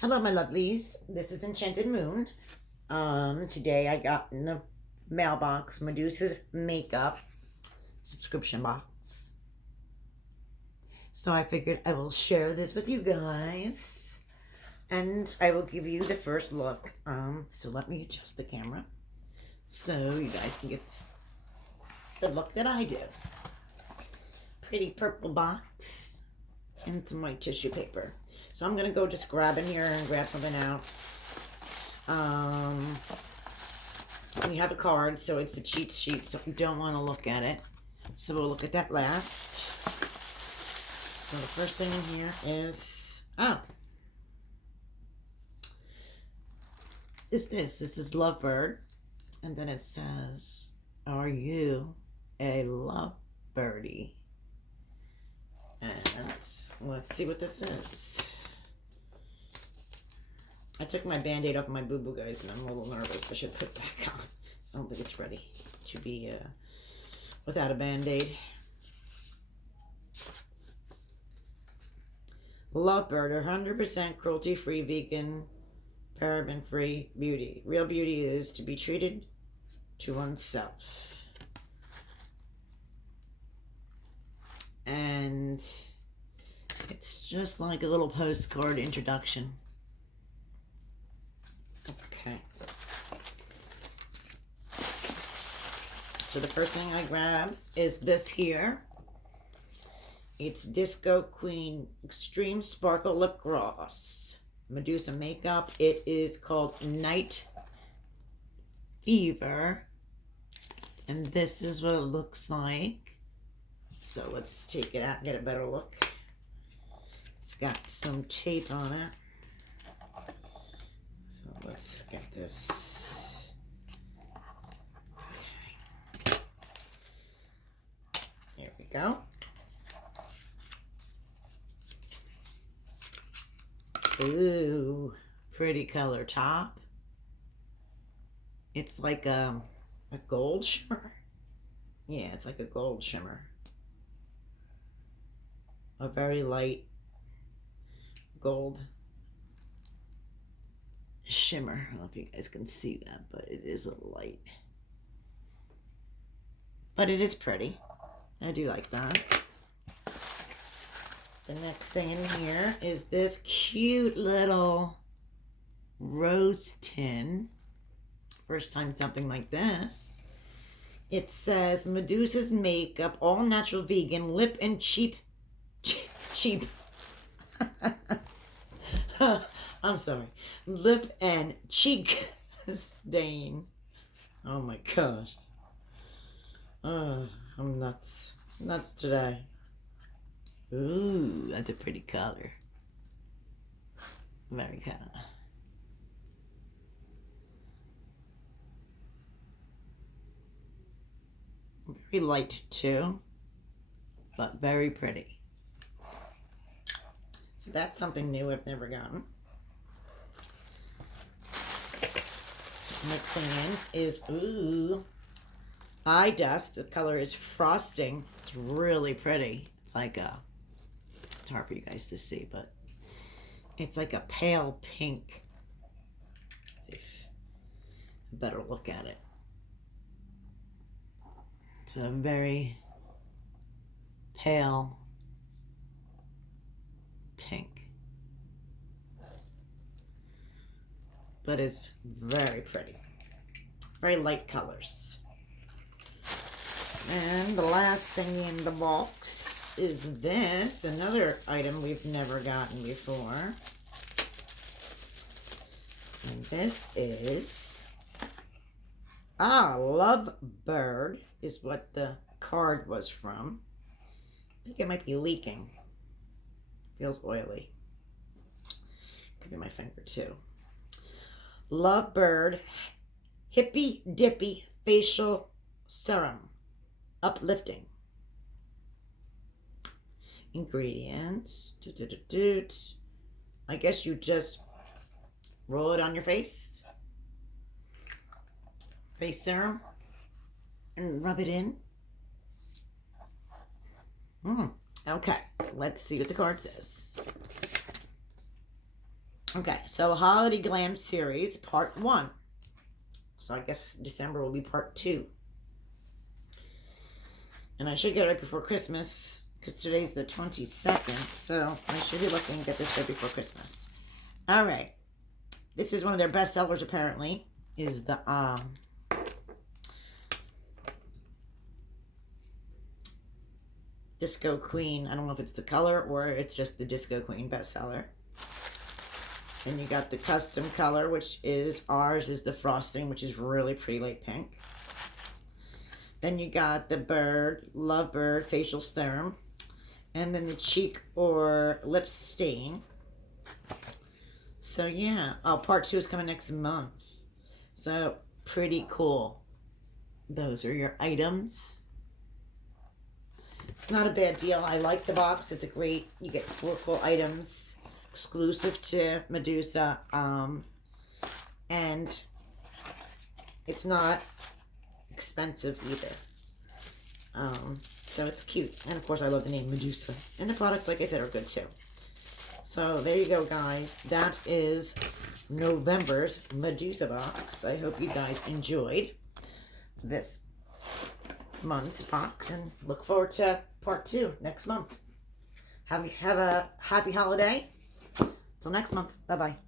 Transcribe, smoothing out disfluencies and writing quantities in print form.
Hello, my lovelies. This is Enchanted Moon. Today I got in the mailbox Medusa's makeup subscription box. So I figured I will share this with you guys. And I will give you the first look. So let me adjust the camera so you guys can get the look that I do. Pretty purple box and some white tissue paper. So I'm gonna go just grab in here and grab something out. We have a card, so it's the cheat sheet, so if you don't want to look at it. So we'll look at that last. So the first thing in here is, this is Lovebird. And then it says, are you a lovebirdie? And let's see what this is. I took my Band-Aid off my boo-boo, guys, and I'm a little nervous. I should put it back on. I don't think it's ready to be without a Band-Aid. Lovebird, 100% cruelty-free, vegan, paraben-free beauty. Real beauty is to be treated to oneself. And it's just like a little postcard introduction. Okay. So the first thing I grab is this here. It's Disco Queen Extreme Sparkle Lip Gloss. Medusa makeup. It is called Night Fever. And this is what it looks like. So let's take it out and get a better look. It's got some tape on it. So let's get this. Okay. Here we go. Ooh, pretty color top. It's like a gold shimmer. Yeah, it's like a gold shimmer. A very light gold shimmer. I don't know if you guys can see that, but it is a light. But it is pretty. I do like that. The next thing in here is this cute little rose tin. First time something like this. It says Medusa's makeup, all natural vegan, lip and cheap. I'm sorry. Lip and cheek stain. Oh my gosh. I'm nuts. Nuts today. Ooh, that's a pretty color. Very kind of. Very light too, but very pretty. So that's something new I've never gotten. Next thing in is, ooh, eye dust. The color is Frosting. It's really pretty. It's like a, it's hard for you guys to see, but it's like a pale pink. Let's see if a better look at it. It's a very pale pink, but it's very pretty. Very light colors. And the last thing in the box is this, another item we've never gotten before. And this is, Lovebird is what the card was from. I think it might be leaking. Feels oily. Could be my finger too. Lovebird Hippy Dippy Facial Serum. Uplifting. Ingredients. I guess you just roll it on your face. Face serum. And rub it in. Okay, let's see what the card says. Okay, so Holiday Glam Series Part 1. So I guess December will be Part 2. And I should get it right before Christmas, because today's the 22nd, so I should be looking to get this right before Christmas. Alright. This is one of their best sellers, apparently, is the, Disco Queen. I don't know if it's the color or it's just the Disco Queen bestseller. And you got the custom color, which is ours, is the frosting, which is really pretty light pink. Then you got the bird, Lovebird facial serum. And then the cheek or lip stain. So yeah, part 2 is coming next month. So pretty cool. Those are your items. It's not a bad deal. I like the box. It's a great, you get 4 cool items exclusive to Medusa. And it's not expensive either. So it's cute. And of course I love the name Medusa. And the products, like I said, are good too. So there you go, guys. That is November's Medusa box. I hope you guys enjoyed this month's box and look forward to part 2 next month. Have a happy holiday. Till next month. Bye-bye.